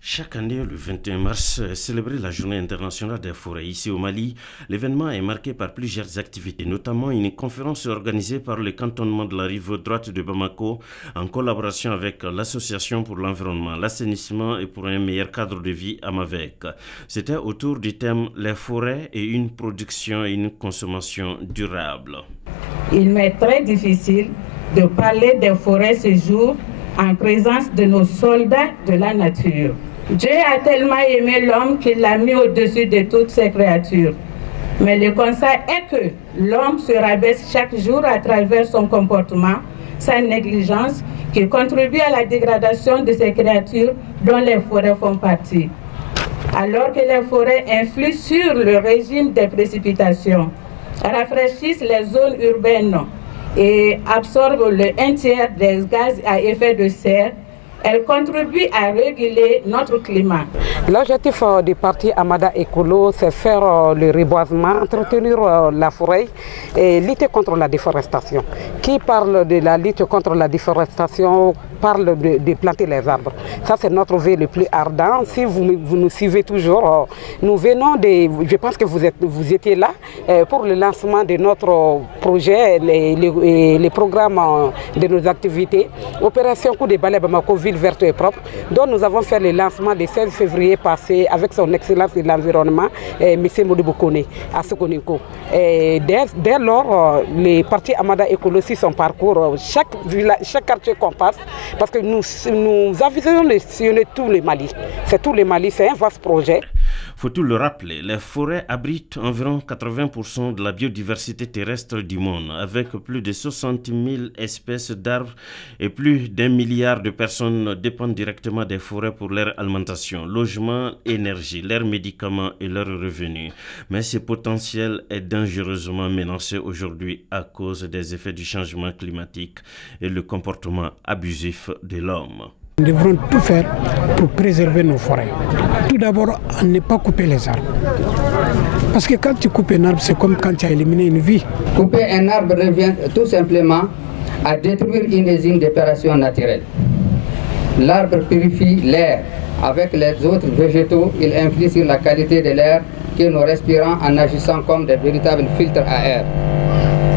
Chaque année, le 21 mars, est célébrée la Journée internationale des forêts. Ici au Mali, l'événement est marqué par plusieurs activités, notamment une conférence organisée par le cantonnement de la rive droite de Bamako en collaboration avec l'Association pour l'environnement, l'assainissement et pour un meilleur cadre de vie à Mavec. C'était autour du thème « Les forêts et une production et une consommation durable ». Il m'est très difficile de parler des forêts ce jour en présence de nos soldats de la nature. Dieu a tellement aimé l'homme qu'il l'a mis au-dessus de toutes ses créatures. Mais le constat est que l'homme se rabaisse chaque jour à travers son comportement, sa négligence, qui contribue à la dégradation de ces créatures dont les forêts font partie. Alors que les forêts influent sur le régime des précipitations, rafraîchissent les zones urbaines et absorbent le 1/3 des gaz à effet de serre, elle contribue à réguler notre climat. L'objectif du parti Amada Écolo, c'est faire le reboisement, entretenir la forêt et lutter contre la déforestation. Qui parle de la lutte contre la déforestation parle de planter les arbres. Ça, c'est notre vœu le plus ardent. Si vous nous suivez toujours, nous venons je pense que vous étiez là pour le lancement de notre projet, les programmes de nos activités. Opération Coup de balai Bamako, ville verte et propre, dont nous avons fait le lancement le 16 février passé avec son excellence de l'environnement, M. Modibo Kone, à Sokoninko. Dès lors, les partis Amada Écolo suivent son parcours, chaque quartier qu'on passe, parce que nous avisons de sillonner tout le Mali. C'est tout le Mali, c'est un vaste projet. Faut-il le rappeler, les forêts abritent environ 80% de la biodiversité terrestre du monde, avec plus de 60 000 espèces d'arbres et plus d'1 milliard de personnes dépendent directement des forêts pour leur alimentation, logement, énergie, leurs médicaments et leurs revenus. Mais ce potentiel est dangereusement menacé aujourd'hui à cause des effets du changement climatique et le comportement abusif de l'homme. Nous devrons tout faire pour préserver nos forêts. Tout d'abord, ne pas couper les arbres. Parce que quand tu coupes un arbre, c'est comme quand tu as éliminé une vie. Couper un arbre revient tout simplement à détruire une usine d'épuration naturelle. L'arbre purifie l'air. Avec les autres végétaux, il influe sur la qualité de l'air que nous respirons en agissant comme des véritables filtres à air.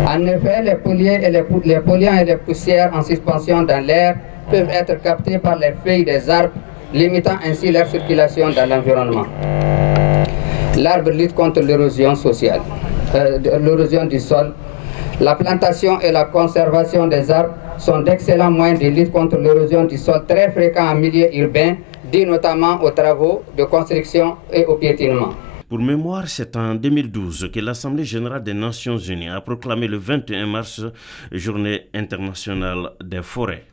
En effet, les polluants et les poussières en suspension dans l'air peuvent être captés par les feuilles des arbres, limitant ainsi leur circulation dans l'environnement. L'arbre lutte contre l'érosion sociale, l'érosion du sol. La plantation et la conservation des arbres sont d'excellents moyens de lutte contre l'érosion du sol très fréquents en milieu urbain, dû notamment aux travaux de construction et au piétinement. Pour mémoire, c'est en 2012 que l'Assemblée générale des Nations unies a proclamé le 21 mars Journée internationale des forêts.